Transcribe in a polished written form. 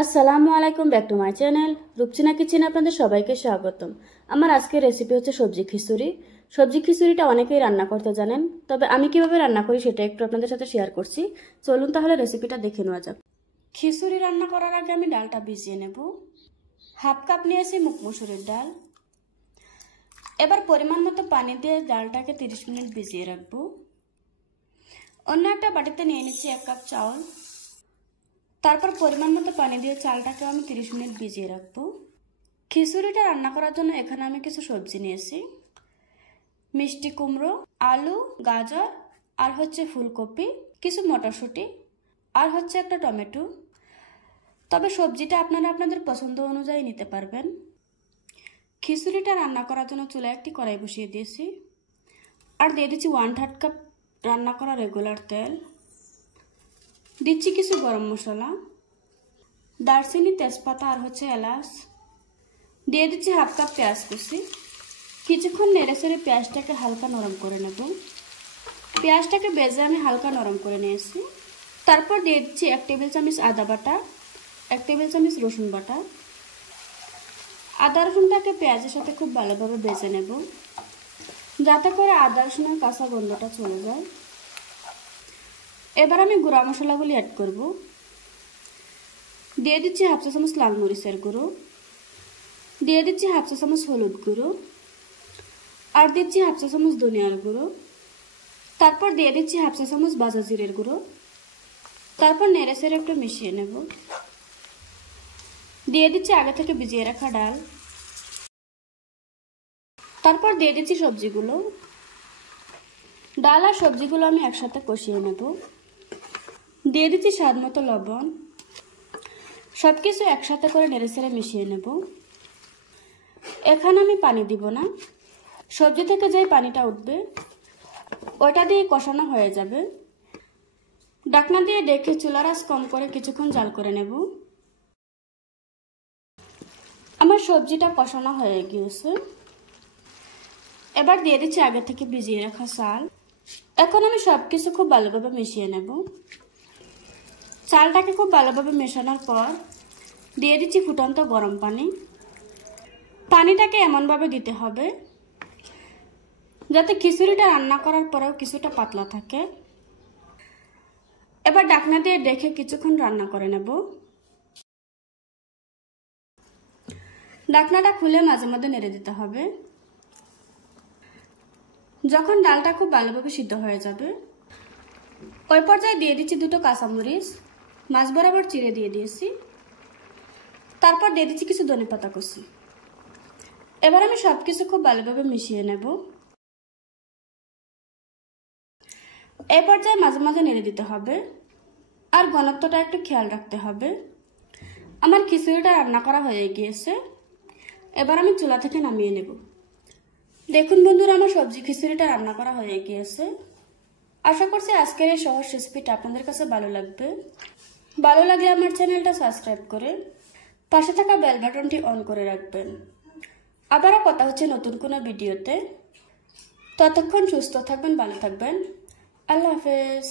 আসসালামু আলাইকুম, back to my channel Rupchina কিচেনে আপনাদের সবাইকে স্বাগতম। আমার আজকের রেসিপি হচ্ছে সবজি খিচুড়ি। সবজি খিচুড়িটা অনেকেই রান্না করতে জানেন, তবে আমি কিভাবে রান্না করি সেটা একটু আপনাদের সাথে শেয়ার করছি। চলুন তাহলে রেসিপিটা দেখে নেওয়া যাক। খিচুড়ি রান্না করার আগে আমি ডালটা ভিজিয়ে নেব। হাফ কাপ নিয়েছি মুগ মসুরের ডাল। এবার পরিমাণ মতো পানি দিয়ে ডালটাকে 30 মিনিট ভিজিয়ে রাখবো। অন্য একটা বাটিতে নিয়ে নিচ্ছি 1 কাপ চাউল। তারপর পরিমাণ মতো পানি দিয়ে চালটাকে আমি 30 মিনিট ভিজিয়ে রাখবো। খিচুড়িটা রান্না করার জন্য এখানে আমি কিছু সবজি নিয়েছি। মিষ্টি কুমড়ো, আলু, গাজর, আর হচ্ছে ফুলকপি, কিছু মটরশুঁটি, আর হচ্ছে একটা টমেটো। তবে সবজিটা আপনারা আপনাদের পছন্দ অনুযায়ী নিতে পারবেন। খিচুড়িটা রান্না করার জন্য চুলায় একটি কড়াই বসিয়ে দিয়েছি। আর দিয়ে দিচ্ছি 1/3 কাপ রান্না করা রেগুলার তেল। দিচ্ছি কিছু গরম মশলা, দারচিনি, তেজপাতা, আর হচ্ছে এলাচ। দিয়ে দিচ্ছি হাফ কাপ পেঁয়াজ কুচি। কিছুক্ষণ নেড়ে চেড়ে পেঁয়াজটাকে হালকা নরম করে নেব। পেঁয়াজটাকে ভেজে আমি হালকা নরম করে নিয়েছি। তারপর দিয়ে দিচ্ছি 1 টেবিল চামচ আদা বাটা, 1 টেবিল চামচ রসুন বাটা। আদা রসুনটাকে পেঁয়াজের সাথে খুব ভালোভাবে ভেজে নেব, যাতে করে আদা রসুনের কাঁচা গন্ধটা চলে যায়। এবার আমি গুঁড়া মশলাগুলি অ্যাড করব। দিয়ে দিচ্ছি হাফ চা চামচ লাল মরিচের গুঁড়ো, দিয়ে দিচ্ছি হাফ চা চামচ হলুদ গুঁড়ো, আর দিচ্ছি হাফ চা চামচ ধনিয়ার গুঁড়ো। তারপর দিয়ে দিচ্ছি হাফ চা চামচ ভাজা জিরের গুঁড়ো। তারপর নেড়ে চেড়ে একটু মিশিয়ে নেব। দিয়ে দিচ্ছি আগে থেকে ভিজিয়ে রাখা ডাল। তারপর দিয়ে দিচ্ছি সবজিগুলো। ডাল আর সবজিগুলো আমি একসাথে কষিয়ে নেব। দিয়ে দিচ্ছি স্বাদ মতো লবণ। সব কিছু একসাথে করে নেড়ে চেড়ে মিশিয়ে নেব। এখানে আমি পানি দিব না, সবজি থেকে যে পানিটা উঠবে ওটা দিয়ে কষানো হয়ে যাবে। ঢাকনা দিয়ে ডেকে চুলার আঁচ কম করে কিছুক্ষণ জাল করে নেব। আমার সবজিটা কষানো হয়ে গিয়েছে। এবার দিয়ে দিচ্ছি আগে থেকে ভিজিয়ে রাখা চাল। এখন আমি সব কিছু খুব ভালোভাবে মিশিয়ে নেব। চালটাকে খুব ভালোভাবে মেশানোর পর দিয়ে দিচ্ছি ফুটন্ত গরম পানি। পানিটাকে এমনভাবে দিতে হবে যাতে খিচুড়িটা রান্না করার পরেও কিছুটা পাতলা থাকে। এবার ঢাকনা দিয়ে ঢেকে কিছুক্ষণ রান্না করে নেব। ঢাকনাটা খুলে মাঝে মধ্যে নেড়ে দিতে হবে। যখন ডালটা খুব ভালোভাবে সিদ্ধ হয়ে যাবে ওই পর্যায়ে দিয়ে দিচ্ছি 2টো কাঁচামরিচ মাছ বরাবর চিড়ে দিয়ে দিয়েছি। তারপর দিয়ে দিচ্ছি কিছু ধনেপাতা কুচি। এবার আমি সবকিছু খুব ভালোভাবে মিশিয়ে নেব। এই পর্যায়ে মাঝে মাঝে নেড়ে দিতে হবে, আর ঘনত্বটা একটু খেয়াল রাখতে হবে। আমার খিচুড়িটা রান্না করা হয়ে গিয়েছে। এবার আমি চুলা থেকে নামিয়ে নেব। দেখুন বন্ধুরা, আমার সবজি খিচুড়িটা রান্না করা হয়ে গিয়েছে। আশা করছি আজকের এই সহজ রেসিপিটা আপনাদের কাছে ভালো লাগবে। ভালো লাগলে আমার চ্যানেলটা সাবস্ক্রাইব করে পাশে থাকা বেল বাটনটি অন করে রাখবেন। আবারও কথা হচ্ছে নতুন কোনো ভিডিওতে। ততক্ষণ সুস্থ থাকবেন, ভালো থাকবেন। আল্লাহ হাফেজ।